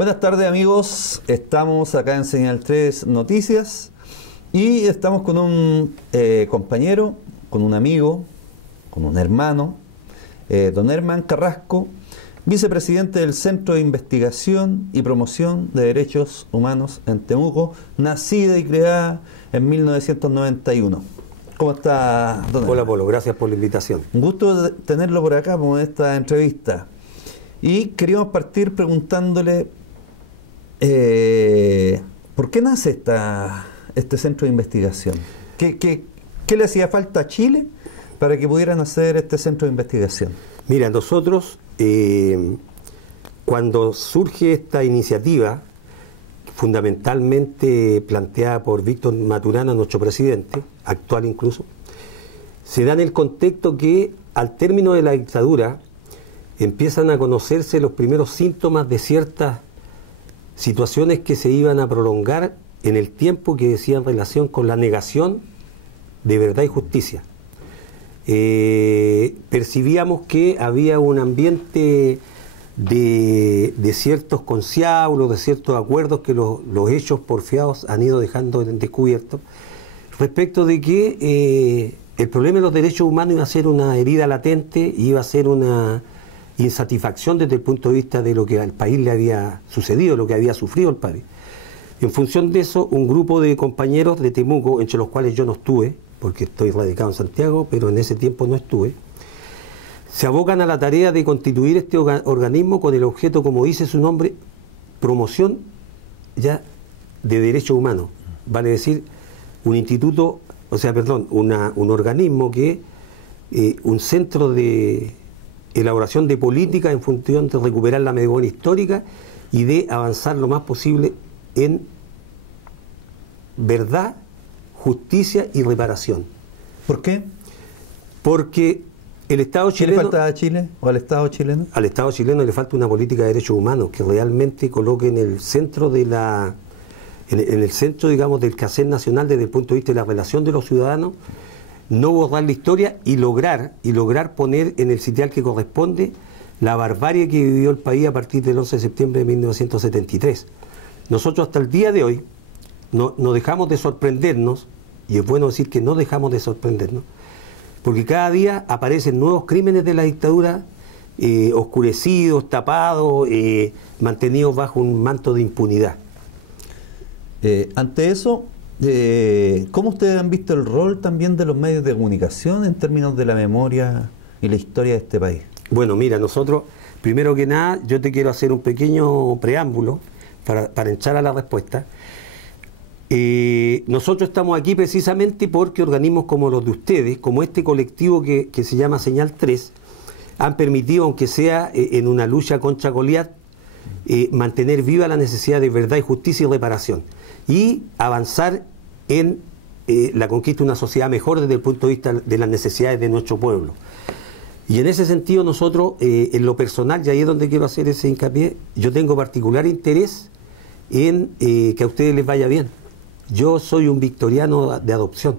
Buenas tardes, amigos, estamos acá en Señal 3 Noticias y estamos con un compañero, con un amigo, con un hermano, don Herman Carrasco, vicepresidente del Centro de Investigación y Promoción de Derechos Humanos en Temuco, nacida y creada en 1991. ¿Cómo está, don Herman? Hola, Polo, gracias por la invitación. Un gusto tenerlo por acá por esta entrevista. Y queríamos partir preguntándole ¿por qué nace este centro de investigación? ¿Qué le hacía falta a Chile para que pudieran hacer este centro de investigación? Mira, nosotros, cuando surge esta iniciativa, fundamentalmente planteada por Víctor Maturana, nuestro presidente, actual incluso, se da en el contexto que al término de la dictadura empiezan a conocerse los primeros síntomas de ciertas situaciones que se iban a prolongar en el tiempo, que decían relación con la negación de verdad y justicia. Percibíamos que había un ambiente de ciertos conciliablos, de ciertos acuerdos que los hechos porfiados han ido dejando en descubierto, respecto de que el problema de los derechos humanos iba a ser una herida latente, iba a ser una insatisfacción desde el punto de vista de lo que al país le había sucedido, lo que había sufrido el país. En función de eso, un grupo de compañeros de Temuco, entre los cuales yo no estuve, porque estoy radicado en Santiago, pero en ese tiempo no estuve, se abocan a la tarea de constituir este organismo con el objeto, como dice su nombre, promoción ya de derechos humanos. Vale decir, un instituto, un organismo que, un centro de elaboración de política en función de recuperar la memoria histórica y de avanzar lo más posible en verdad, justicia y reparación. ¿Por qué? Porque el Estado chileno... ¿Qué le falta a Chile o al Estado chileno? Al Estado chileno le falta una política de derechos humanos que realmente coloque en el centro de en el centro, digamos, del quehacer nacional desde el punto de vista de la relación de los ciudadanos, no borrar la historia y lograr poner en el sitial que corresponde la barbarie que vivió el país a partir del 11 de septiembre de 1973. Nosotros hasta el día de hoy no dejamos de sorprendernos, y es bueno decir que no dejamos de sorprendernos, porque cada día aparecen nuevos crímenes de la dictadura, oscurecidos, tapados, mantenidos bajo un manto de impunidad. Ante eso, ¿cómo ustedes han visto el rol también de los medios de comunicación en términos de la memoria y la historia de este país? Bueno, mira, nosotros, primero que nada, yo te quiero hacer un pequeño preámbulo para entrar a la respuesta. Nosotros estamos aquí precisamente porque organismos como los de ustedes, como este colectivo que se llama Señal 3, han permitido, aunque sea en una lucha contra Goliat, mantener viva la necesidad de verdad y justicia y reparación, y avanzar en la conquista de una sociedad mejor desde el punto de vista de las necesidades de nuestro pueblo. Y en ese sentido nosotros, en lo personal, y ahí es donde quiero hacer ese hincapié, yo tengo particular interés en que a ustedes les vaya bien. Yo soy un victoriano de adopción.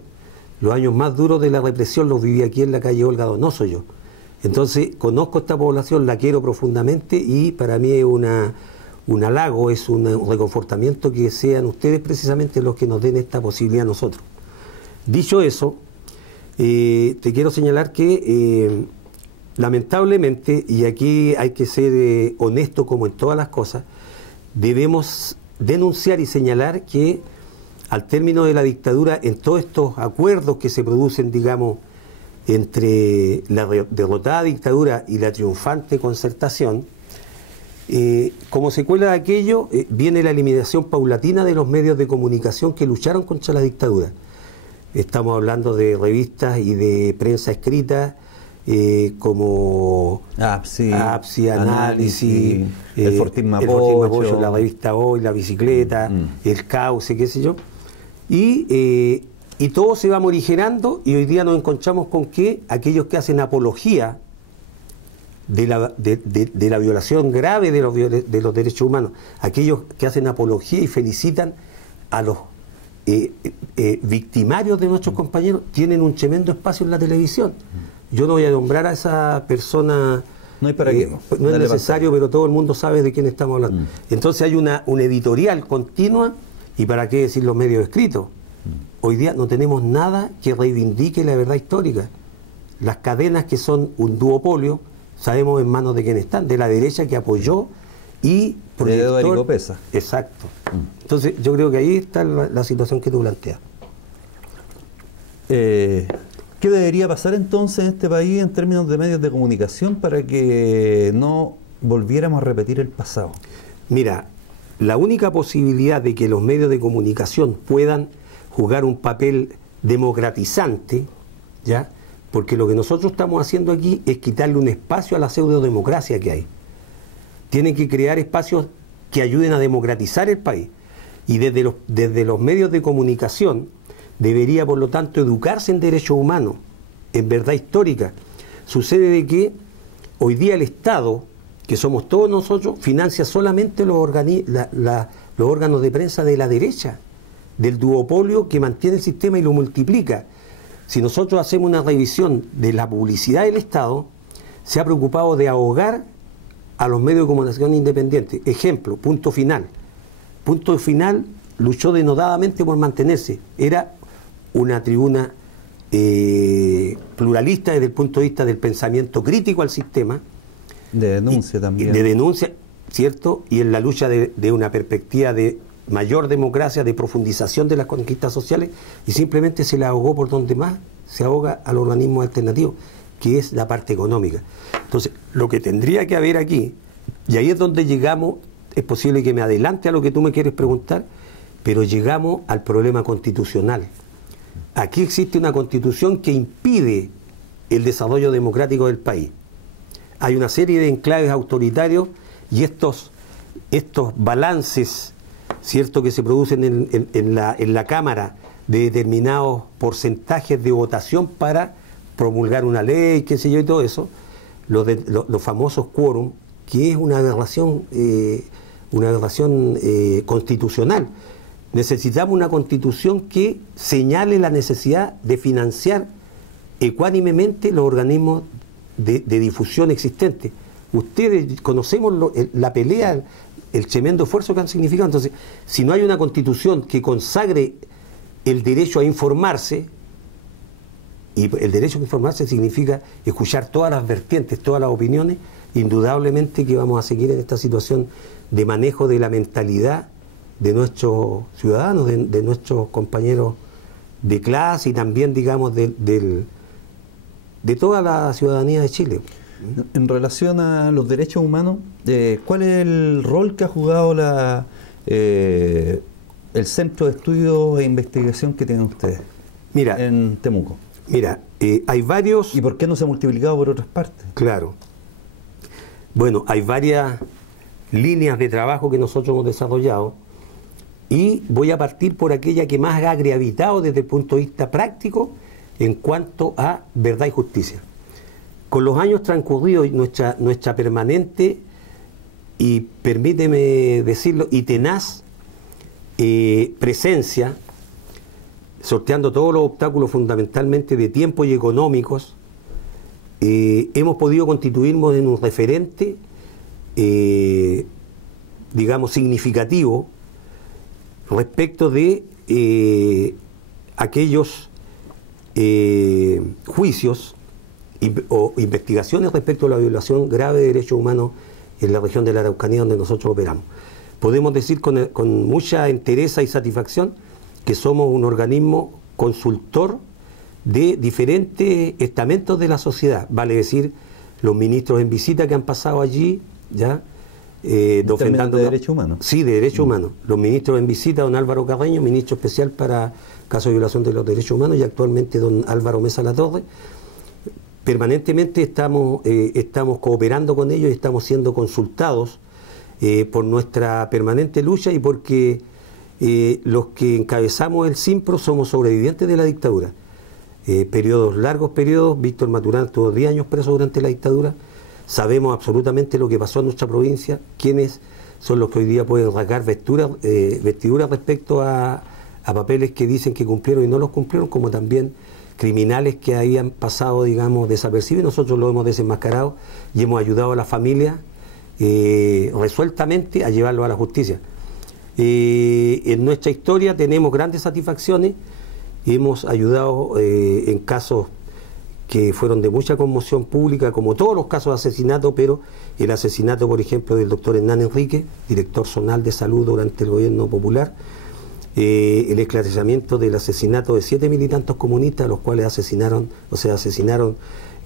Los años más duros de la represión los viví aquí en la calle Olga Donoso yo. Entonces, conozco esta población, la quiero profundamente y para mí es un halago, es un reconfortamiento que sean ustedes precisamente los que nos den esta posibilidad a nosotros. Dicho eso, te quiero señalar que lamentablemente, y aquí hay que ser honesto como en todas las cosas, debemos denunciar y señalar que al término de la dictadura, en todos estos acuerdos que se producen, digamos, entre la derrotada dictadura y la triunfante concertación, como secuela de aquello viene la eliminación paulatina de los medios de comunicación que lucharon contra la dictadura. Estamos hablando de revistas y de prensa escrita como APSI, Análisis, el Fortín Mapocho, la revista Hoy, La Bicicleta, El Cauce, qué sé yo. Y todo se va morigerando y hoy día nos encontramos con que aquellos que hacen apología de la violación grave de los derechos humanos, aquellos que hacen apología y felicitan a los victimarios de nuestros compañeros, tienen un tremendo espacio en la televisión. Yo no voy a nombrar a esa persona No hay para qué. No es necesario, pero todo el mundo sabe de quién estamos hablando. Entonces hay una editorial continua, y para qué decir los medios escritos. Hoy día no tenemos nada que reivindique la verdad histórica. Las cadenas, que son un duopolio, sabemos en manos de quién están, de la derecha, que apoyó y proyectó. Exacto. Entonces yo creo que ahí está la situación que tú planteas. ¿Qué debería pasar entonces en este país en términos de medios de comunicación para que no volviéramos a repetir el pasado? Mira, la única posibilidad de que los medios de comunicación puedan jugar un papel democratizante, ¿ya? Porque lo que nosotros estamos haciendo aquí es quitarle un espacio a la pseudodemocracia que hay. Tienen que crear espacios que ayuden a democratizar el país. Y desde los medios de comunicación debería, por lo tanto, educarse en derechos humanos, en verdad histórica. Sucede de que hoy día el Estado, que somos todos nosotros, financia solamente los órganos de prensa de la derecha, del duopolio que mantiene el sistema y lo multiplica. Si nosotros hacemos una revisión de la publicidad del Estado, se ha preocupado de ahogar a los medios de comunicación independientes. Ejemplo, Punto Final. Punto Final luchó denodadamente por mantenerse. Era una tribuna pluralista desde el punto de vista del pensamiento crítico al sistema. De denuncia también. De denuncia, ¿cierto? Y en la lucha de una perspectiva de mayor democracia, de profundización de las conquistas sociales, y simplemente se la ahogó por donde más se ahoga al organismo alternativo, que es la parte económica. Entonces, lo que tendría que haber aquí, y ahí es donde llegamos, es posible que me adelante a lo que tú me quieres preguntar, pero llegamos al problema constitucional. Aquí existe una constitución que impide el desarrollo democrático del país. Hay una serie de enclaves autoritarios y estos balances, ¿cierto?, que se producen en la Cámara de determinados porcentajes de votación para promulgar una ley, qué sé yo, y todo eso, los famosos quórum, que es una aberración constitucional. Necesitamos una constitución que señale la necesidad de financiar ecuánimemente los organismos de difusión existentes. Ustedes conocemos la pelea, el tremendo esfuerzo que han significado. Entonces, si no hay una constitución que consagre el derecho a informarse, y el derecho a informarse significa escuchar todas las vertientes, todas las opiniones, indudablemente que vamos a seguir en esta situación de manejo de la mentalidad de nuestros ciudadanos, de nuestros compañeros de clase y también, digamos, de toda la ciudadanía de Chile. En relación a los derechos humanos, ¿cuál es el rol que ha jugado el Centro de Estudios e Investigación que tienen ustedes en Temuco? Mira, hay varios... ¿Y por qué no se ha multiplicado por otras partes? Claro. Bueno, hay varias líneas de trabajo que nosotros hemos desarrollado y voy a partir por aquella que más ha gravitado desde el punto de vista práctico en cuanto a verdad y justicia. Con los años transcurridos, nuestra permanente y, permíteme decirlo, y tenaz presencia, sorteando todos los obstáculos fundamentalmente de tiempo y económicos, hemos podido constituirnos en un referente, digamos, significativo respecto de aquellos juicios o investigaciones respecto a la violación grave de derechos humanos en la región de la Araucanía donde nosotros operamos. Podemos decir con mucha entereza y satisfacción que somos un organismo consultor de diferentes estamentos de la sociedad, vale decir, los ministros en visita que han pasado allí, ¿ya? ¿De derechos humanos? Sí, de derechos humanos. Los ministros en visita, don Álvaro Carreño, ministro especial para casos de violación de los derechos humanos, y actualmente don Álvaro Mesa Latorre. Permanentemente estamos cooperando con ellos y estamos siendo consultados por nuestra permanente lucha y porque los que encabezamos el CIMPRO somos sobrevivientes de la dictadura. Largos periodos, Víctor Maturana estuvo 10 años preso durante la dictadura, sabemos absolutamente lo que pasó en nuestra provincia, quiénes son los que hoy día pueden rasgar vestiduras respecto a papeles que dicen que cumplieron y no los cumplieron, como también criminales que habían pasado, digamos, desapercibidos. Nosotros lo hemos desenmascarado y hemos ayudado a la familia resueltamente a llevarlo a la justicia. En nuestra historia tenemos grandes satisfacciones, hemos ayudado en casos que fueron de mucha conmoción pública, como todos los casos de asesinato, pero el asesinato, por ejemplo, del doctor Hernán Enrique, director zonal de salud durante el gobierno popular, el esclarecimiento del asesinato de 7 militantes comunistas, los cuales asesinaron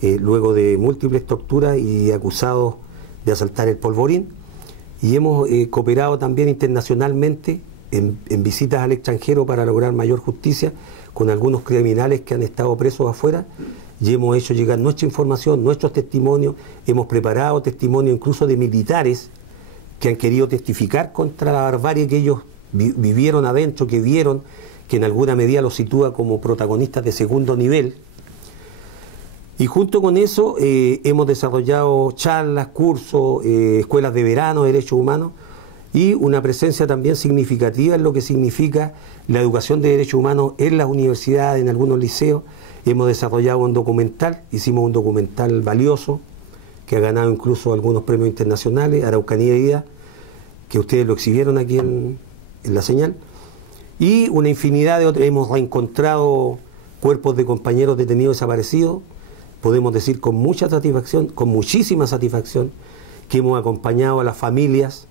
luego de múltiples torturas y acusados de asaltar el Polvorín. Y hemos cooperado también internacionalmente en visitas al extranjero para lograr mayor justicia con algunos criminales que han estado presos afuera, y hemos hecho llegar nuestra información, nuestros testimonios, hemos preparado testimonios incluso de militares que han querido testificar contra la barbarie que ellos vivieron adentro, que vieron, que en alguna medida los sitúa como protagonistas de segundo nivel. Y junto con eso hemos desarrollado charlas, cursos, escuelas de verano de derechos humanos y una presencia también significativa en lo que significa la educación de derechos humanos en las universidades, en algunos liceos. Hemos desarrollado un documental, hicimos un documental valioso que ha ganado incluso algunos premios internacionales, Araucanía Herida, que ustedes lo exhibieron aquí en la señal, y una infinidad de otros. Hemos reencontrado cuerpos de compañeros detenidos desaparecidos. Podemos decir con mucha satisfacción, con muchísima satisfacción, que hemos acompañado a las familias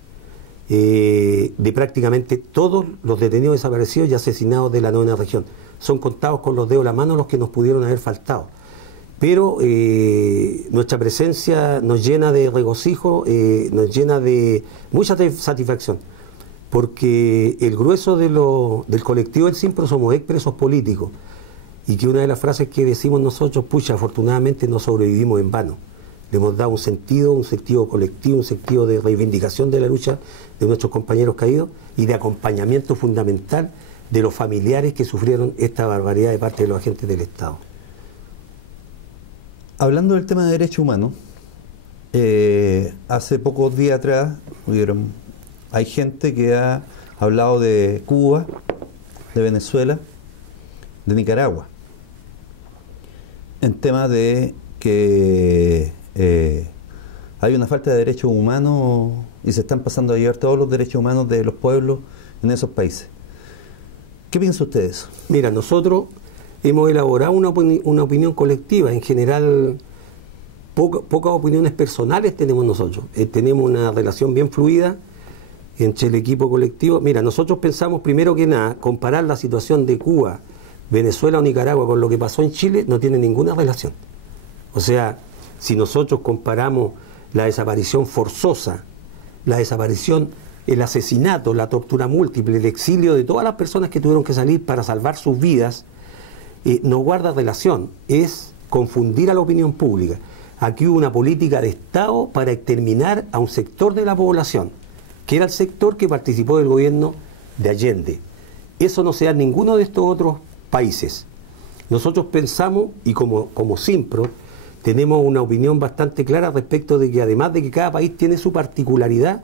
de prácticamente todos los detenidos desaparecidos y asesinados de la 9ª región. Son contados con los dedos de la mano los que nos pudieron haber faltado. Pero nuestra presencia nos llena de regocijo, nos llena de mucha satisfacción, porque el grueso del colectivo del Simpro somos expresos políticos, y que una de las frases que decimos nosotros, pucha, afortunadamente no sobrevivimos en vano. Le hemos dado un sentido colectivo, un sentido de reivindicación de la lucha de nuestros compañeros caídos y de acompañamiento fundamental de los familiares que sufrieron esta barbaridad de parte de los agentes del Estado. Hablando del tema de derechos humanos, hace pocos días atrás hay gente que ha hablado de Cuba, de Venezuela, de Nicaragua, en temas de que hay una falta de derechos humanos y se están pasando a llevar todos los derechos humanos de los pueblos en esos países. ¿Qué piensa usted de eso? Mira, nosotros hemos elaborado una opinión colectiva. En general, pocas opiniones personales tenemos nosotros. Tenemos una relación bien fluida entre el equipo colectivo. Mira, nosotros pensamos primero que nada, comparar la situación de Cuba, Venezuela o Nicaragua con lo que pasó en Chile no tiene ninguna relación. O sea, si nosotros comparamos la desaparición forzosa, la desaparición, el asesinato, la tortura múltiple, el exilio de todas las personas que tuvieron que salir para salvar sus vidas, no guarda relación, es confundir a la opinión pública. Aquí hubo una política de Estado para exterminar a un sector de la población, que era el sector que participó del gobierno de Allende. Eso no se da en ninguno de estos otros países. Nosotros pensamos, y como Simpro, tenemos una opinión bastante clara respecto de que además de que cada país tiene su particularidad,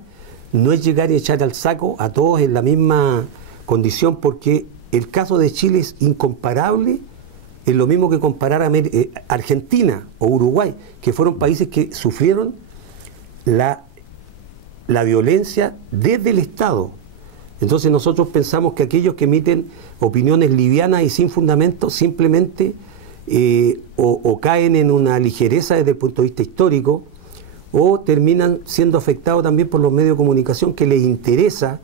no es llegar y echar al saco a todos en la misma condición, porque el caso de Chile es incomparable, es lo mismo que comparar a Argentina o Uruguay, que fueron países que sufrieron la violencia desde el Estado. Entonces nosotros pensamos que aquellos que emiten opiniones livianas y sin fundamento simplemente o caen en una ligereza desde el punto de vista histórico, o terminan siendo afectados también por los medios de comunicación que les interesa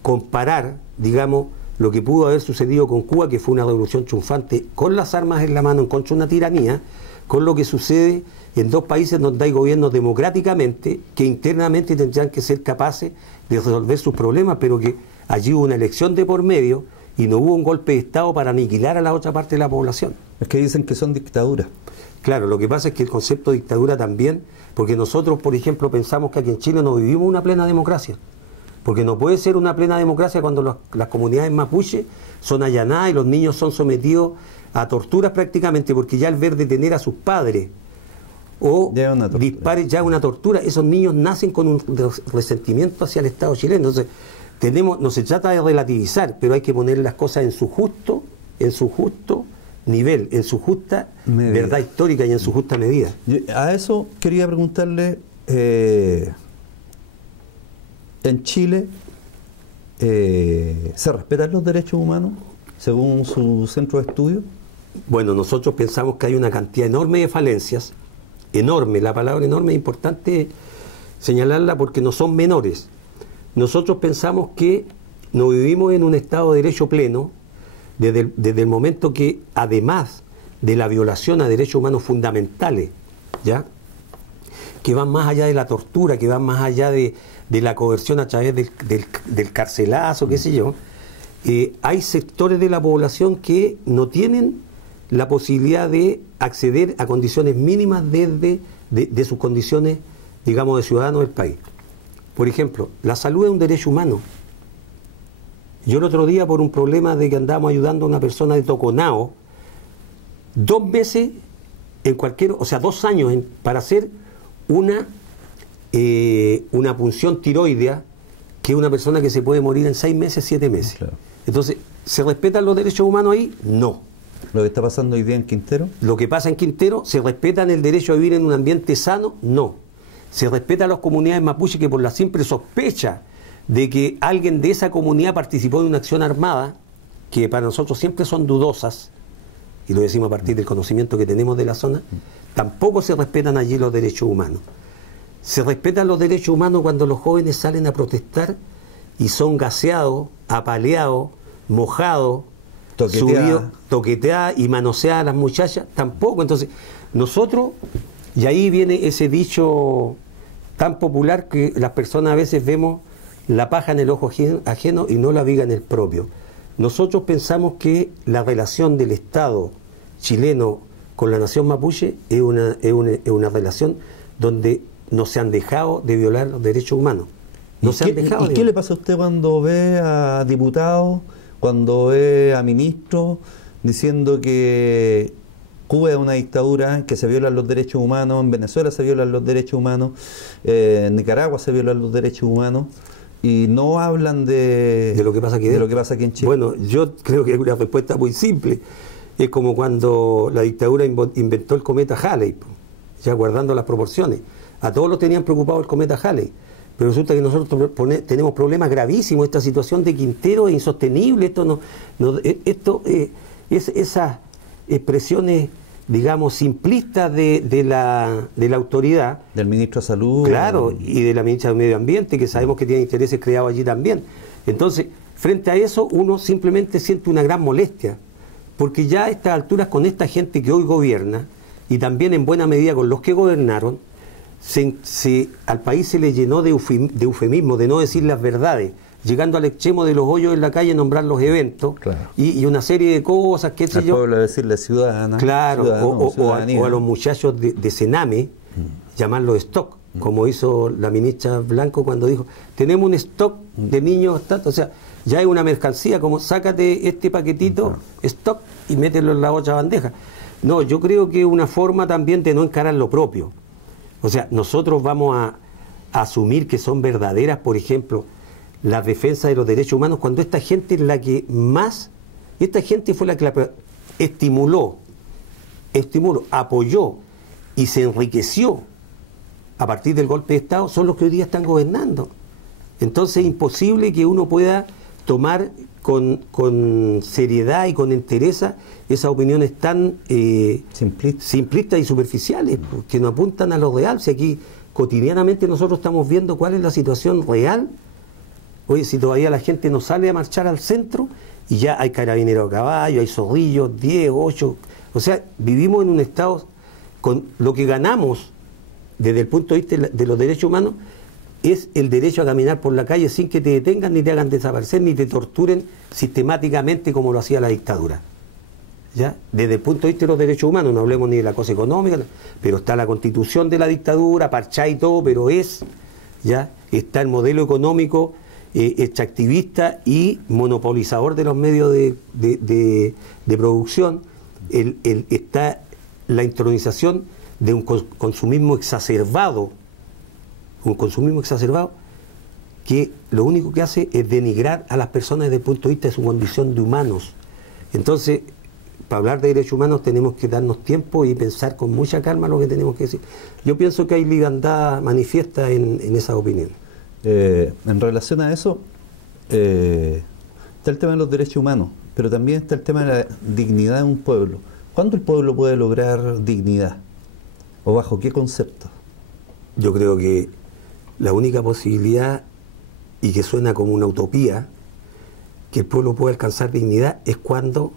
comparar, digamos, lo que pudo haber sucedido con Cuba, que fue una revolución triunfante con las armas en la mano en contra de una tiranía, con lo que sucede en dos países donde hay gobiernos democráticamente que internamente tendrán que ser capaces de resolver sus problemas, pero que allí hubo una elección de por medio y no hubo un golpe de Estado para aniquilar a la otra parte de la población. Es que dicen que son dictaduras. Claro, lo que pasa es que el concepto de dictadura también, porque nosotros, por ejemplo, pensamos que aquí en Chile no vivimos una plena democracia, porque no puede ser una plena democracia cuando las comunidades mapuche son allanadas y los niños son sometidos a torturas prácticamente, porque ya al ver detener a sus padres o dispares ya es una tortura, esos niños nacen con un resentimiento hacia el Estado chileno. Entonces, no se trata de relativizar, pero hay que poner las cosas en su justo nivel, en su justa medida, verdad histórica y en su justa medida. A eso quería preguntarle, en Chile, ¿se respetan los derechos humanos según su centro de estudio? Bueno, nosotros pensamos que hay una cantidad enorme de falencias, enorme, la palabra enorme es importante señalarla porque no son menores. Nosotros pensamos que no vivimos en un Estado de Derecho pleno desde el momento que, además de la violación a derechos humanos fundamentales, ¿ya?, que van más allá de la tortura, que van más allá de la coerción a través del carcelazo, qué sé yo, hay sectores de la población que no tienen la posibilidad de acceder a condiciones mínimas de sus condiciones, digamos, de ciudadanos del país. Por ejemplo, la salud es un derecho humano. Yo el otro día, por un problema de que andábamos ayudando a una persona de Toconao, 2 meses en cualquier, o sea, 2 años para hacer una punción tiroidea, que es una persona que se puede morir en 6 meses, 7 meses. Claro. Entonces, ¿se respetan los derechos humanos ahí? No. ¿Lo que está pasando hoy día en Quintero? Lo que pasa en Quintero, ¿se respetan el derecho a vivir en un ambiente sano? No. Se respeta a las comunidades mapuche que por la simple sospecha de que alguien de esa comunidad participó de una acción armada, que para nosotros siempre son dudosas, y lo decimos a partir del conocimiento que tenemos de la zona, tampoco se respetan allí los derechos humanos. Se respetan los derechos humanos cuando los jóvenes salen a protestar y son gaseados, apaleados, mojados, subidos, toqueteadas y manoseadas a las muchachas, tampoco. Entonces, nosotros, y ahí viene ese dicho tan popular que las personas a veces vemos la paja en el ojo ajeno y no la viga en el propio. Nosotros pensamos que la relación del Estado chileno con la nación mapuche es una relación donde no se han dejado de violar los derechos humanos. No se han dejado. ¿Y qué le pasa a usted cuando ve a diputados, cuando ve a ministros diciendo que Cuba es una dictadura, que se violan los derechos humanos, en Venezuela se violan los derechos humanos, en Nicaragua se violan los derechos humanos, y no hablan de lo que pasa aquí, de lo que pasa aquí en Chile? Bueno, yo creo que es una respuesta muy simple. Es como cuando la dictadura inventó el cometa Halley, ya guardando las proporciones. A todos los tenían preocupado el cometa Halley, pero resulta que nosotros tenemos problemas gravísimos. Esta situación de Quintero es insostenible. Esas expresiones, digamos, simplistas de la autoridad. Del ministro de Salud. Claro, y de la ministra del Medio Ambiente, que sabemos que tiene intereses creados allí también. Entonces, frente a eso, uno simplemente siente una gran molestia, porque ya a estas alturas, con esta gente que hoy gobierna, y también en buena medida con los que gobernaron, al país se le llenó de eufemismo, de no decir las verdades, llegando al extremo de los hoyos en la calle, nombrar los eventos, claro, y una serie de cosas, qué sé yo. Al pueblo decirle ciudadana. Claro, o a los muchachos de Sename, llamarlo stock, como hizo la ministra Blanco cuando dijo, tenemos un stock de niños, o sea, ya es una mercancía, como sácate este paquetito, stock, y mételo en la otra bandeja. No, yo creo que es una forma también de no encarar lo propio. O sea, nosotros vamos a asumir que son verdaderas, por ejemplo, la defensa de los derechos humanos, cuando esta gente es la que más, esta gente fue la que la estimuló, apoyó y se enriqueció a partir del golpe de Estado, son los que hoy día están gobernando. Entonces es imposible que uno pueda tomar con seriedad y con entereza esas opiniones tan simplistas y superficiales, que no apuntan a lo real. Si aquí cotidianamente nosotros estamos viendo cuál es la situación real. Oye, si todavía la gente no sale a marchar al centro y ya hay carabineros a caballo, hay zorrillos, 10, 8, o sea, vivimos en un estado con lo que ganamos desde el punto de vista de los derechos humanos es el derecho a caminar por la calle sin que te detengan, ni te hagan desaparecer, ni te torturen sistemáticamente como lo hacía la dictadura. ¿Ya? Desde el punto de vista de los derechos humanos, no hablemos ni de la cosa económica, pero está la constitución de la dictadura, parchá y todo, pero ¿ya? Está el modelo económico extractivista y monopolizador de los medios de producción, está la intronización de un consumismo exacerbado, que lo único que hace es denigrar a las personas desde el punto de vista de su condición de humanos. Entonces, para hablar de derechos humanos tenemos que darnos tiempo y pensar con mucha calma lo que tenemos que decir. Yo pienso que hay liviandad manifiesta en esa opinión. En relación a eso, está el tema de los derechos humanos, pero también está el tema de la dignidad de un pueblo. ¿Cuándo el pueblo puede lograr dignidad? ¿O bajo qué concepto? Yo creo que la única posibilidad, y que suena como una utopía, que el pueblo pueda alcanzar dignidad es cuando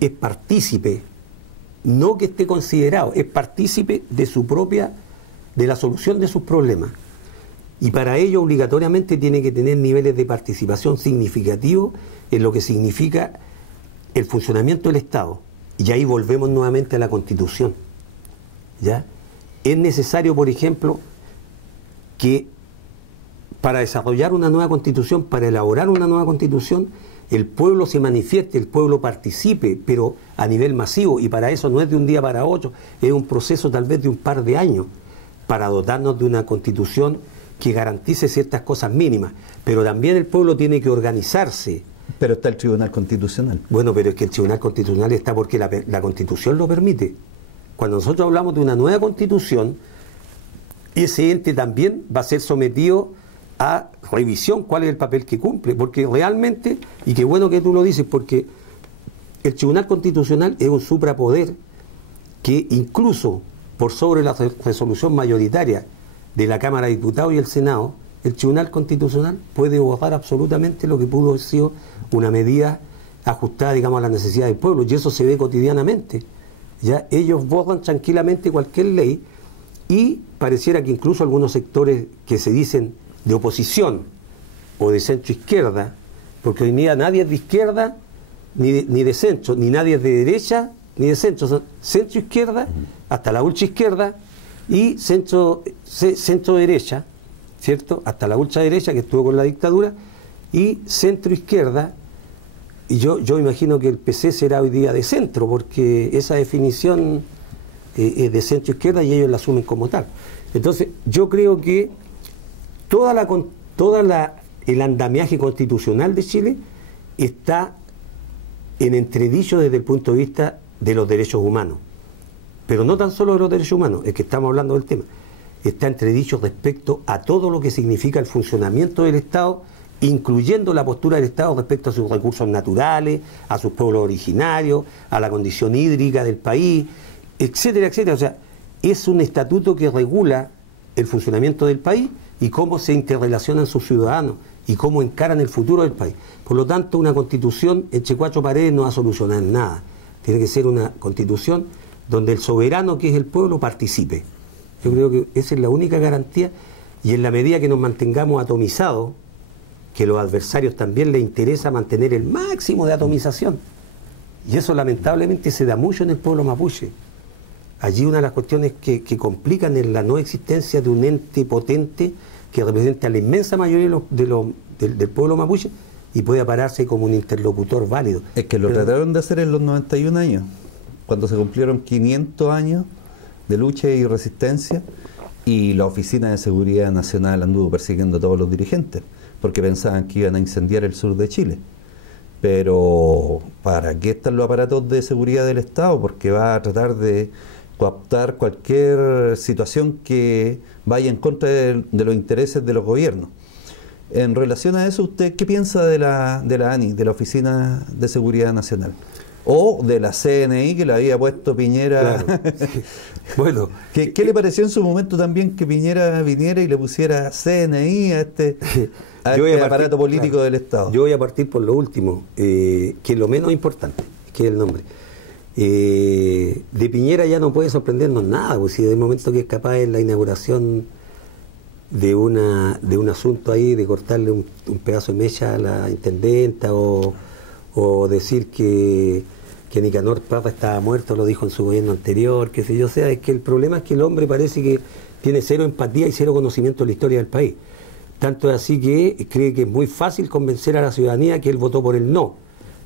es partícipe, no que esté considerado, es partícipe de su propia, de la solución de sus problemas. Y para ello obligatoriamente tiene que tener niveles de participación significativos en lo que significa el funcionamiento del Estado. Y ahí volvemos nuevamente a la Constitución. ¿Ya? Es necesario, por ejemplo, que para desarrollar una nueva Constitución, para elaborar una nueva Constitución, el pueblo se manifieste, el pueblo participe, pero a nivel masivo, y para eso no es de un día para otro, es un proceso tal vez de un par de años, para dotarnos de una Constitución que garantice ciertas cosas mínimas, pero también el pueblo tiene que organizarse. Pero está el Tribunal Constitucional. Bueno, pero es que el Tribunal Constitucional está porque la Constitución lo permite. Cuando nosotros hablamos de una nueva Constitución, ese ente también va a ser sometido a revisión, cuál es el papel que cumple, porque realmente, y qué bueno que tú lo dices, porque el Tribunal Constitucional es un suprapoder que incluso por sobre la resolución mayoritaria de la Cámara de Diputados y el Senado, el Tribunal Constitucional puede votar absolutamente lo que pudo haber sido una medida ajustada, digamos, a la necesidad del pueblo, y eso se ve cotidianamente. Ya ellos votan tranquilamente cualquier ley, y pareciera que incluso algunos sectores que se dicen de oposición o de centro izquierda, porque hoy día nadie es de izquierda ni de centro, ni nadie es de derecha ni de centro, son centro izquierda hasta la ultra izquierda y centro derecha, ¿cierto? Hasta la ultra derecha que estuvo con la dictadura, y centro izquierda, y yo imagino que el PC será hoy día de centro, porque esa definición es de centro izquierda y ellos la asumen como tal. Entonces yo creo que el andamiaje constitucional de Chile está en entredicho desde el punto de vista de los derechos humanos, pero no tan solo de los derechos humanos, es que estamos hablando del tema, está entredicho respecto a todo lo que significa el funcionamiento del Estado, incluyendo la postura del Estado respecto a sus recursos naturales, a sus pueblos originarios, a la condición hídrica del país, etcétera, etcétera. O sea, es un estatuto que regula el funcionamiento del país y cómo se interrelacionan sus ciudadanos y cómo encaran el futuro del país. Por lo tanto, una constitución entre cuatro paredes no va a solucionar nada. Tiene que ser una constitución donde el soberano, que es el pueblo, participe. Yo creo que esa es la única garantía, y en la medida que nos mantengamos atomizados, que a los adversarios también les interesa mantener el máximo de atomización. Y eso lamentablemente se da mucho en el pueblo mapuche. Allí una de las cuestiones que complican es la no existencia de un ente potente que represente a la inmensa mayoría del pueblo mapuche y pueda pararse como un interlocutor válido. Es que lo trataron de hacer en los 91 años, cuando se cumplieron 500 años de lucha y resistencia, y la Oficina de Seguridad Nacional anduvo persiguiendo a todos los dirigentes, porque pensaban que iban a incendiar el sur de Chile. Pero ¿para qué están los aparatos de seguridad del Estado? Porque va a tratar de cooptar cualquier situación que vaya en contra de los intereses de los gobiernos. En relación a eso, ¿usted qué piensa de la ANI, de la Oficina de Seguridad Nacional? O de la CNI, que le había puesto Piñera. Claro. Bueno, ¿Qué le pareció en su momento también que Piñera viniera y le pusiera CNI a este aparato político, claro, del Estado? Yo voy a partir por lo último, que es lo menos importante, que es el nombre. De Piñera ya no puede sorprendernos nada, pues si desde el momento que es capaz en la inauguración de un asunto ahí, de cortarle un pedazo de mecha a la intendenta, o decir que Nicanor Parra estaba muerto, lo dijo en su gobierno anterior, qué sé yo. O sea, es que el problema es que el hombre parece que tiene cero empatía y cero conocimiento de la historia del país. Tanto es así que cree que es muy fácil convencer a la ciudadanía que él votó por el no.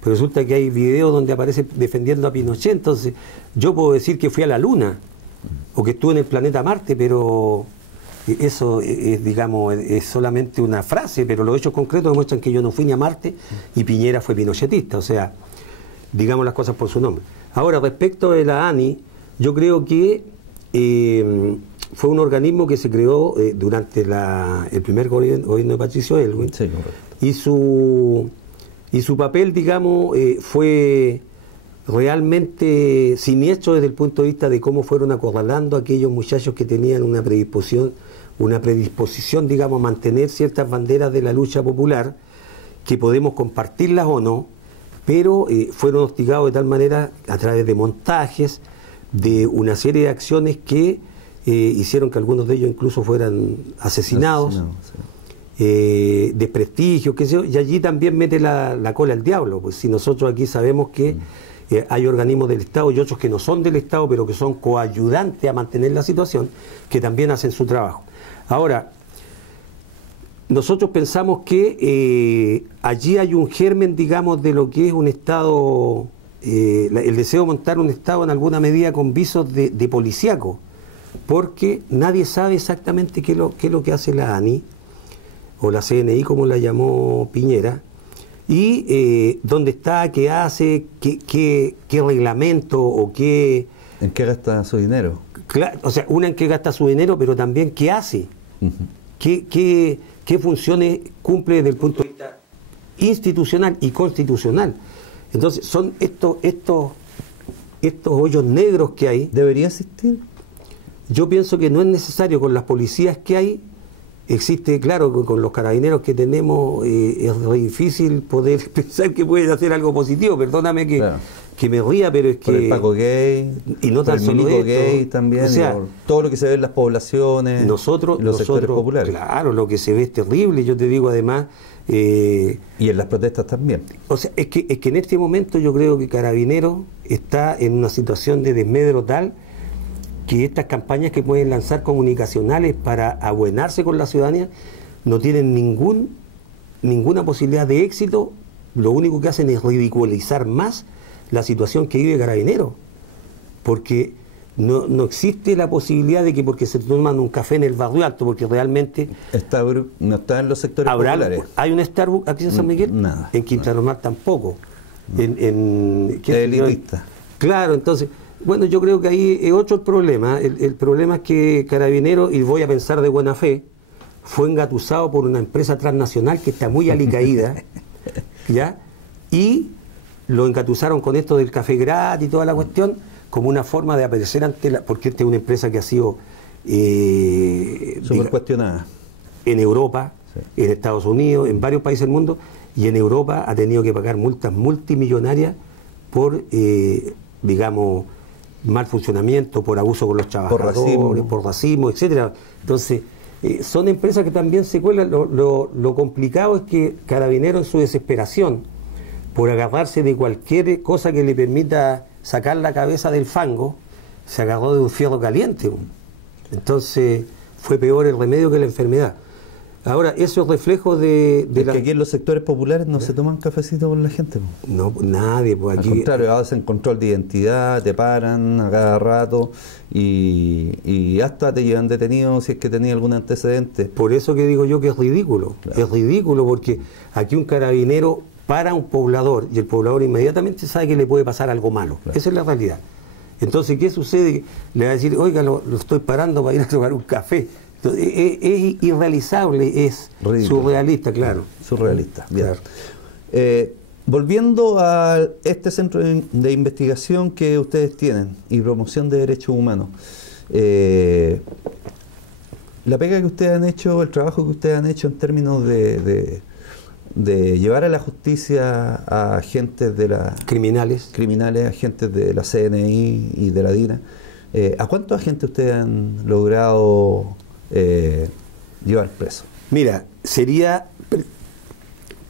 Pero resulta que hay videos donde aparece defendiendo a Pinochet. Entonces, yo puedo decir que fui a la Luna o que estuve en el planeta Marte, pero eso es solamente una frase, pero los hechos concretos demuestran que yo no fui ni a Marte y Piñera fue pinochetista. O sea, digamos las cosas por su nombre. Ahora, respecto de la ANI, yo creo que fue un organismo que se creó durante el primer gobierno de Patricio Aylwin. Sí, correcto. Y su papel, digamos, fue realmente siniestro desde el punto de vista de cómo fueron acorralando a aquellos muchachos que tenían una predisposición, digamos, a mantener ciertas banderas de la lucha popular, que podemos compartirlas o no, pero fueron hostigados de tal manera a través de montajes, de una serie de acciones que hicieron que algunos de ellos incluso fueran asesinados, desprestigio, qué sé yo, y allí también mete la cola el diablo, pues si nosotros aquí sabemos que hay organismos del Estado y otros que no son del Estado, pero que son coayudantes a mantener la situación, que también hacen su trabajo. Ahora, nosotros pensamos que allí hay un germen, digamos, de lo que es un Estado, el deseo de montar un Estado en alguna medida con visos de policíaco, porque nadie sabe exactamente qué es lo que hace la ANI, o la CNI como la llamó Piñera, y dónde está, qué hace, qué reglamento o qué... ¿En qué gasta su dinero? Claro, o sea, una en qué gasta su dinero, pero también qué hace, qué funciones cumple desde el punto de vista institucional y constitucional. Entonces, son estos hoyos negros que hay. ¿Debería existir? Yo pienso que no es necesario. Con las policías que hay, existe, claro, con los carabineros que tenemos, es muy difícil poder pensar que pueden hacer algo positivo. Perdóname que me ría, pero es que... Por el Paco gay, y no tan por el solo milico esto, gay también, o sea, por todo lo que se ve en las poblaciones, los sectores populares. Claro, lo que se ve es terrible. Yo te digo además... y en las protestas también. O sea, es que en este momento yo creo que Carabineros está en una situación de desmedro tal que estas campañas que pueden lanzar comunicacionales para abuenarse con la ciudadanía no tienen ninguna posibilidad de éxito. Lo único que hacen es ridiculizar más la situación que vive Carabineros, porque no existe la posibilidad de que porque se toman un café en el Barrio Alto, porque realmente... no está en los sectores populares. ¿Hay un Starbucks aquí en San Miguel? Nada. En Quinta Normal tampoco. Elitista. Claro, entonces... Bueno, yo creo que ahí es otro problema. El problema es que Carabineros, y voy a pensar de buena fe, fue engatusado por una empresa transnacional que está muy alicaída, ¿ya? Y lo engatusaron con esto del café gratis y toda la cuestión, como una forma de aparecer ante porque esta es una empresa que ha sido... súper cuestionada. En Europa, sí, en Estados Unidos, en varios países del mundo, y en Europa ha tenido que pagar multas multimillonarias por, digamos... mal funcionamiento, por abuso con los trabajadores, por racismo, etcétera. Entonces, son empresas que también se cuelan. Lo complicado es que Carabineros, en su desesperación por agarrarse de cualquier cosa que le permita sacar la cabeza del fango, se agarró de un fierro caliente. Entonces, fue peor el remedio que la enfermedad. Ahora, eso es reflejo de que aquí en los sectores populares no se toman cafecitos con la gente. No, nadie. Pues aquí... Al contrario, hacen control de identidad, te paran a cada rato y hasta te llevan detenido si es que tenía algún antecedente. Por eso que digo yo que es ridículo. Claro. Es ridículo porque aquí un carabinero para a un poblador y el poblador inmediatamente sabe que le puede pasar algo malo. Claro. Esa es la realidad. Entonces, ¿qué sucede? Le va a decir, oiga, lo estoy parando para ir a tomar un café. Entonces, es irrealizable, es ridículo. Surrealista, claro. Surrealista, bien. Claro. Volviendo a este centro de investigación que ustedes tienen y promoción de derechos humanos, la pega que ustedes han hecho, el trabajo que ustedes han hecho en términos de llevar a la justicia a agentes de la... Criminales, agentes de la CNI y de la DINA, ¿a cuántos agentes ustedes han logrado llevar preso? Mira, sería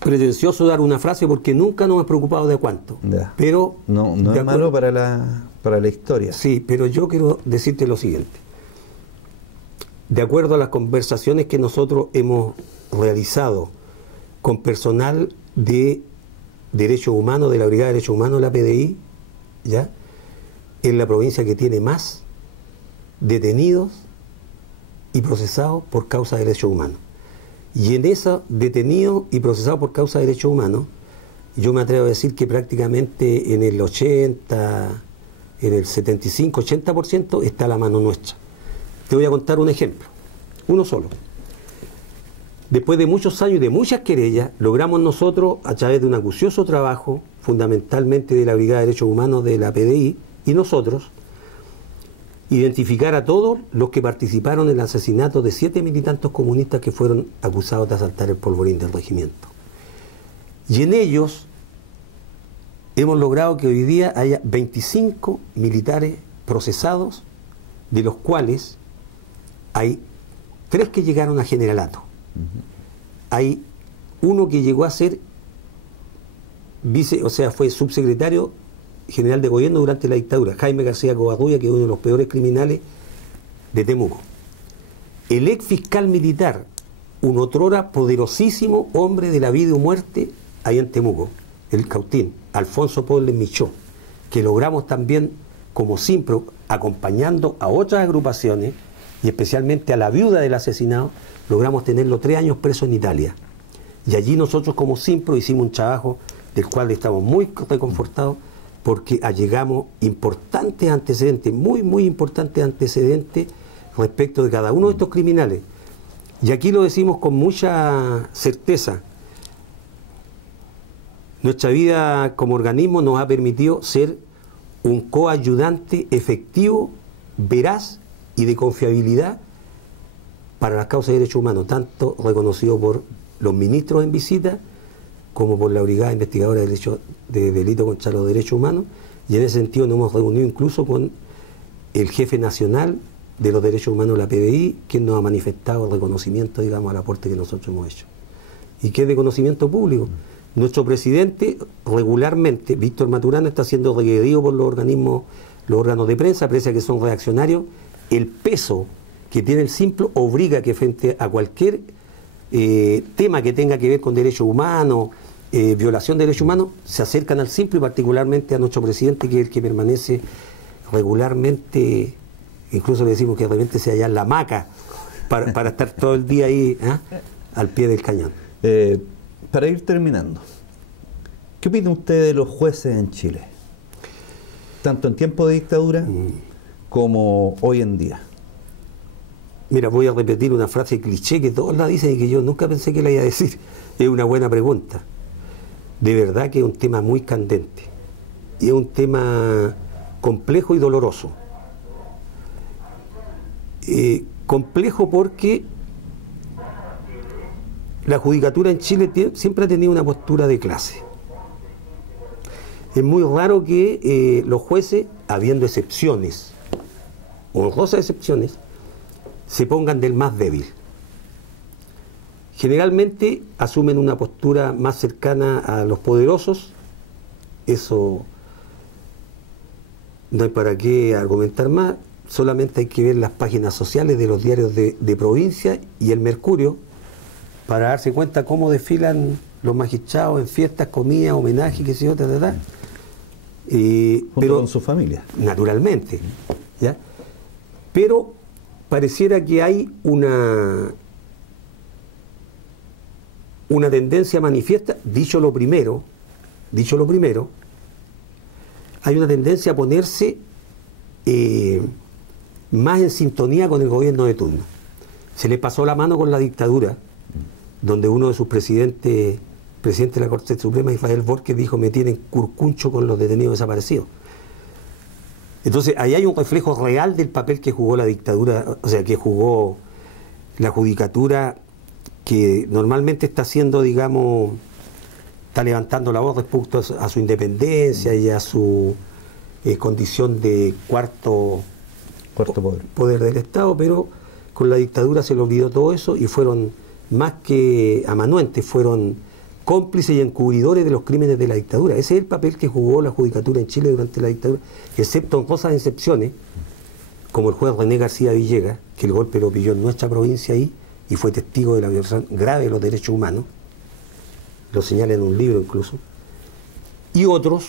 pretencioso dar una frase porque nunca nos hemos preocupado de cuánto. Ya. Pero no es malo para la historia. Sí, pero yo quiero decirte lo siguiente. De acuerdo a las conversaciones que nosotros hemos realizado con personal de Derechos Humanos, de la Brigada de Derechos Humanos de la PDI, ¿ya? Es la provincia que tiene más detenidos y procesados por causa de derechos humanos. Y en eso, detenidos y procesados por causa de derechos humanos, yo me atrevo a decir que prácticamente en el 80, en el 75-80% está a la mano nuestra. Te voy a contar un ejemplo, uno solo. Después de muchos años y de muchas querellas, logramos nosotros, a través de un acucioso trabajo, fundamentalmente de la Brigada de Derechos Humanos de la PDI, y nosotros, identificar a todos los que participaron en el asesinato de 7 militantes comunistas que fueron acusados de asaltar el polvorín del regimiento. Y en ellos hemos logrado que hoy día haya 25 militares procesados, de los cuales hay 3 que llegaron a generalato. Hay uno que llegó a ser fue subsecretario general de gobierno durante la dictadura, Jaime García Covarrubias, que es uno de los peores criminales de Temuco. El ex fiscal militar, un otrora poderosísimo hombre de la vida y muerte ahí en Temuco, el Cautín, Alfonso Pobles Michó, que logramos también como Simpro, acompañando a otras agrupaciones y especialmente a la viuda del asesinado, logramos tenerlo 3 años preso en Italia. Y allí nosotros como Simpro hicimos un trabajo del cual estamos muy reconfortados, porque allegamos importantes antecedentes, muy importantes antecedentes respecto de cada uno de estos criminales. Y aquí lo decimos con mucha certeza. Nuestra vida como organismo nos ha permitido ser un coayudante efectivo, veraz y de confiabilidad para las causas de derechos humanos, tanto reconocido por los ministros en visita como por la Brigada Investigadora de Delitos contra los Derechos Humanos, y en ese sentido nos hemos reunido incluso con el jefe nacional de los derechos humanos de la PDI, quien nos ha manifestado el reconocimiento, digamos, al aporte que nosotros hemos hecho. ¿Y qué es de conocimiento público? Nuestro presidente regularmente, Víctor Maturana, está siendo requerido por los organismos, los órganos de prensa, pese a que son reaccionarios. El peso que tiene el Simpro obliga que frente a cualquier tema que tenga que ver con derechos humanos, violación de derechos humanos, se acercan al Simpro y particularmente a nuestro presidente, que es el que permanece regularmente, incluso le decimos que de repente se halla en la hamaca para estar todo el día ahí al pie del cañón. Para ir terminando, ¿qué opina usted de los jueces en Chile? Tanto en tiempo de dictadura como hoy en día. Mira, voy a repetir una frase cliché que todos la dicen y que yo nunca pensé que la iba a decir. Es una buena pregunta. De verdad que es un tema muy candente. Y es un tema complejo y doloroso. Complejo porque la judicatura en Chile siempre ha tenido una postura de clase. Es muy raro que los jueces, habiendo excepciones, honrosas excepciones, se pongan del más débil. Generalmente asumen una postura más cercana a los poderosos. Eso no hay para qué argumentar más, solamente hay que ver las páginas sociales de los diarios de provincia y el Mercurio para darse cuenta cómo desfilan los magistrados en fiestas, comidas, homenajes, qué sé yo, pero con su familia. Naturalmente, ¿ya? Pero pareciera que hay una tendencia manifiesta, dicho lo primero, hay una tendencia a ponerse más en sintonía con el gobierno de turno. Se le pasó la mano con la dictadura, donde uno de sus presidente de la Corte Suprema, Israel Borges, dijo: me tienen curcuncho con los detenidos desaparecidos. Entonces, ahí hay un reflejo real del papel que jugó la dictadura, o sea, que jugó la judicatura, que normalmente está haciendo, digamos, está levantando la voz respecto a su independencia y a su condición de cuarto poder del Estado, pero con la dictadura se le olvidó todo eso y fueron más que amanuenses, fueron cómplices y encubridores de los crímenes de la dictadura. Ese es el papel que jugó la judicatura en Chile durante la dictadura, excepto en cosas excepciones, como el juez René García Villegas, que el golpe lo pilló en nuestra provincia ahí y fue testigo de la violación grave de los derechos humanos, lo señala en un libro incluso, y otros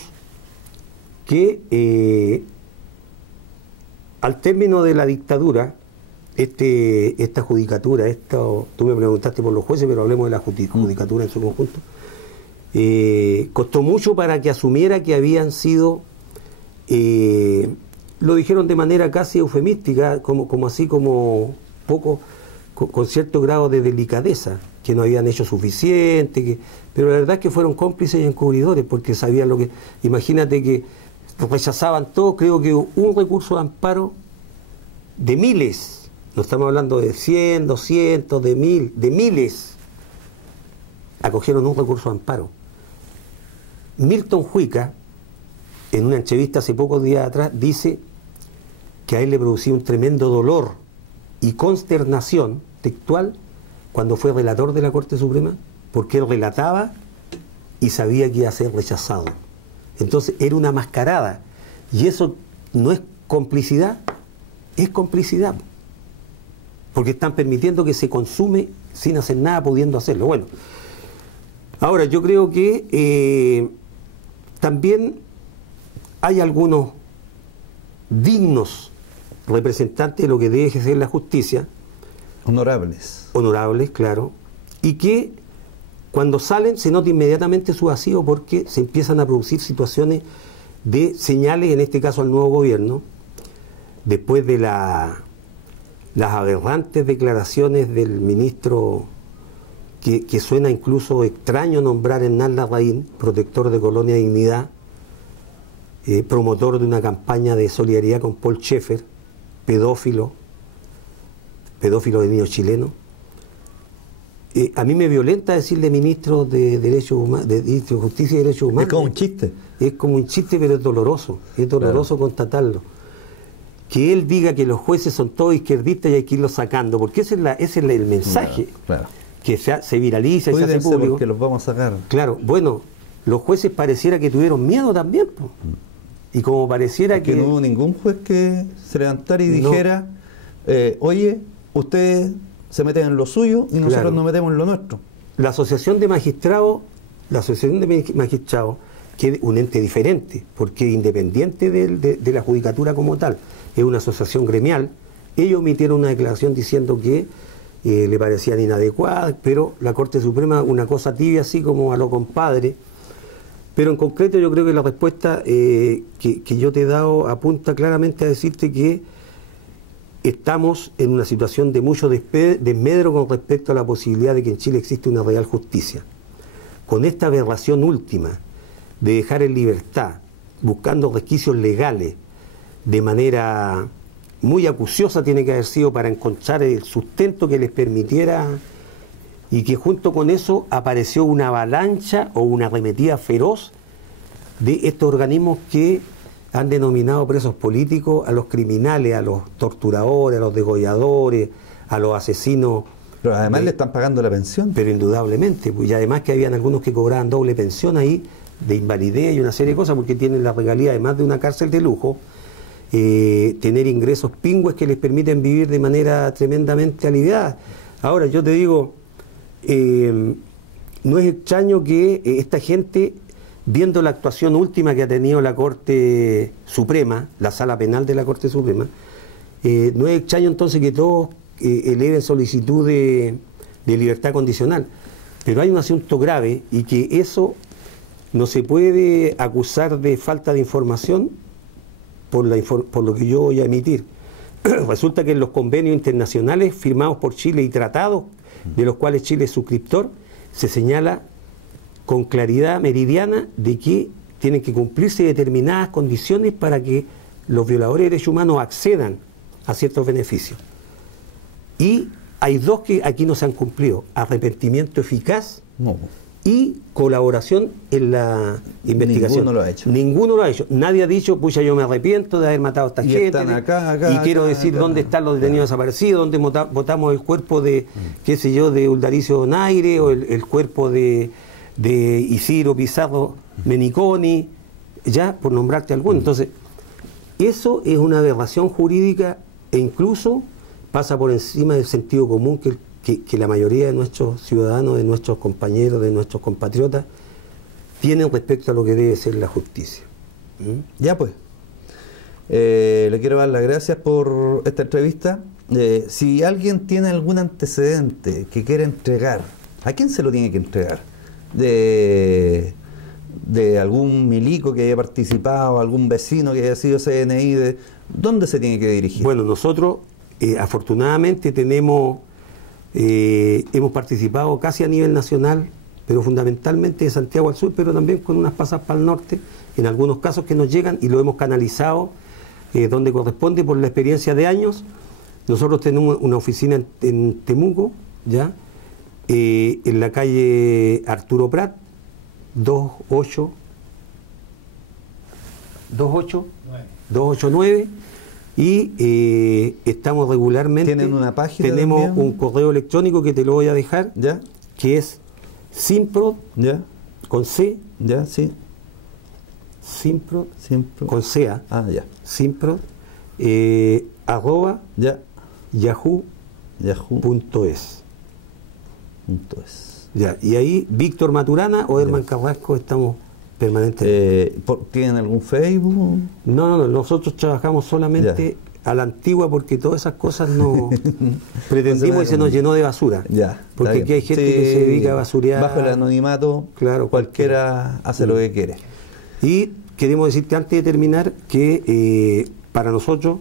que al término de la dictadura, esta judicatura, tú me preguntaste por los jueces, pero hablemos de la judicatura en su conjunto, Costó mucho para que asumiera que habían sido, lo dijeron de manera casi eufemística, como así como poco, con cierto grado de delicadeza, que no habían hecho suficiente, pero la verdad es que fueron cómplices y encubridores, porque sabían lo que... Imagínate que rechazaban todo. Creo que un recurso de amparo de miles, no estamos hablando de 100, 200, de miles, acogieron un recurso de amparo. Milton Huica, en una entrevista hace pocos días atrás, dice que a él le producía un tremendo dolor y consternación textual cuando fue relator de la Corte Suprema, porque él relataba y sabía que iba a ser rechazado. Entonces era una mascarada, y eso no es complicidad, es complicidad, porque están permitiendo que se consume sin hacer nada, pudiendo hacerlo. Bueno, ahora yo creo que también hay algunos dignos representantes de lo que debe ejercer la justicia, honorables, claro, y que cuando salen se nota inmediatamente su vacío, porque se empiezan a producir situaciones de señales, en este caso al nuevo gobierno, después de las aberrantes declaraciones del ministro, que suena incluso extraño nombrar a Hernán Larraín, protector de Colonia Dignidad, promotor de una campaña de solidaridad con Paul Schaeffer, pedófilo de niños chilenos. A mí me violenta decirle ministro de Derechos Humanos, de Justicia y Derechos Humanos. Es como un chiste. Es como un chiste, pero es doloroso. Es doloroso constatarlo. Que él diga que los jueces son todos izquierdistas y hay que irlos sacando, porque ese es el mensaje. Claro. Que se viraliza y se hace público. Porque los vamos a sacar. Claro, bueno, los jueces pareciera que tuvieron miedo también. Y como pareciera que... no hubo ningún juez que se levantara y dijera, oye, ustedes se meten en lo suyo y nosotros nos metemos en lo nuestro. La Asociación de Magistrados, que es un ente diferente, porque es independiente de la judicatura como tal, es una asociación gremial. Ellos emitieron una declaración diciendo que le parecían inadecuadas, pero la Corte Suprema, una cosa tibia así como a lo compadre. Pero en concreto yo creo que la respuesta que yo te he dado apunta claramente a decirte que estamos en una situación de mucho desmedro con respecto a la posibilidad de que en Chile existe una real justicia. Con esta aberración última de dejar en libertad, buscando resquicios legales, de manera muy acuciosa tiene que haber sido para encontrar el sustento que les permitiera, y que junto con eso apareció una avalancha o una arremetida feroz de estos organismos que han denominado presos políticos a los criminales, a los torturadores, a los degolladores, a los asesinos. Pero además le están pagando la pensión. Pero indudablemente, pues, y además que habían algunos que cobraban doble pensión ahí, de invalidez y una serie de cosas, porque tienen la regalía, además de una cárcel de lujo, tener ingresos pingües que les permiten vivir de manera tremendamente aliviada. Ahora, yo te digo, no es extraño que esta gente, viendo la actuación última que ha tenido la Corte Suprema, la Sala Penal de la Corte Suprema, no es extraño entonces que todos eleven solicitud de libertad condicional. Pero hay un asunto grave, y que eso no se puede acusar de falta de información por lo que yo voy a emitir. Resulta que en los convenios internacionales firmados por Chile y tratados de los cuales Chile es suscriptor, se señala con claridad meridiana de que tienen que cumplirse determinadas condiciones para que los violadores de derechos humanos accedan a ciertos beneficios. Y hay dos que aquí no se han cumplido: arrepentimiento eficaz y colaboración en la investigación. Ninguno lo ha hecho. Ninguno lo ha hecho. Nadie ha dicho, pucha, yo me arrepiento de haber matado a esta gente. Están acá, y quiero decir dónde están los detenidos desaparecidos, dónde votamos el cuerpo de, qué sé yo, de Uldaricio Donaire, o el cuerpo de Isidro Pizarro Meniconi, ya por nombrarte alguno. Entonces, eso es una aberración jurídica, e incluso pasa por encima del sentido común que la mayoría de nuestros ciudadanos, de nuestros compañeros, de nuestros compatriotas tienen respecto a lo que debe ser la justicia. Ya pues, le quiero dar las gracias por esta entrevista. Si alguien tiene algún antecedente que quiera entregar, ¿a quién se lo tiene que entregar? de algún milico que haya participado, algún vecino que haya sido CNI, ¿dónde se tiene que dirigir? Bueno, nosotros afortunadamente hemos participado casi a nivel nacional, pero fundamentalmente de Santiago al sur, pero también con unas pasadas para el norte, en algunos casos que nos llegan y lo hemos canalizado donde corresponde por la experiencia de años. Nosotros tenemos una oficina en Temuco, ¿ya? En la calle Arturo Prat, 289, y estamos regularmente. ¿Tienen una página? Tenemos también un correo electrónico que te lo voy a dejar, ¿ya? que es Simprod, ¿Ya? con C, ¿Ya? Sí. Simprod, Siempre. con C, Ya. Simprod, arroba Ya. yahoo.es. Yahoo.es. Ya, y ahí Víctor Maturana o Herman Carrasco estamos permanentemente. ¿Tienen algún Facebook? No, nosotros trabajamos solamente a la antigua porque todas esas cosas no pretendimos y se nos llenó de basura. Ya. Porque aquí hay gente que se dedica a basurear. Bajo el anonimato, claro, cualquiera hace lo que quiere. Y queremos decirte antes de terminar que para nosotros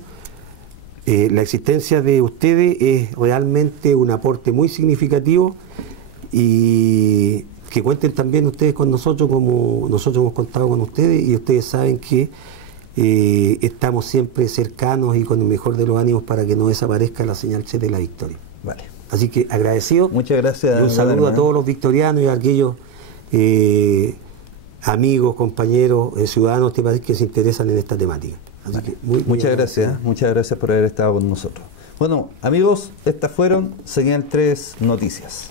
la existencia de ustedes es realmente un aporte muy significativo, y que cuenten también ustedes con nosotros como nosotros hemos contado con ustedes, y ustedes saben que estamos siempre cercanos y con el mejor de los ánimos para que no desaparezca la señal Che de la victoria. Vale. Así que agradecido. Muchas gracias. Y un saludo a todos los victorianos y a aquellos amigos, compañeros, ciudadanos que se interesan en esta temática. Así que muchas gracias por haber estado con nosotros. Bueno, amigos, estas fueron Señal 3 Noticias.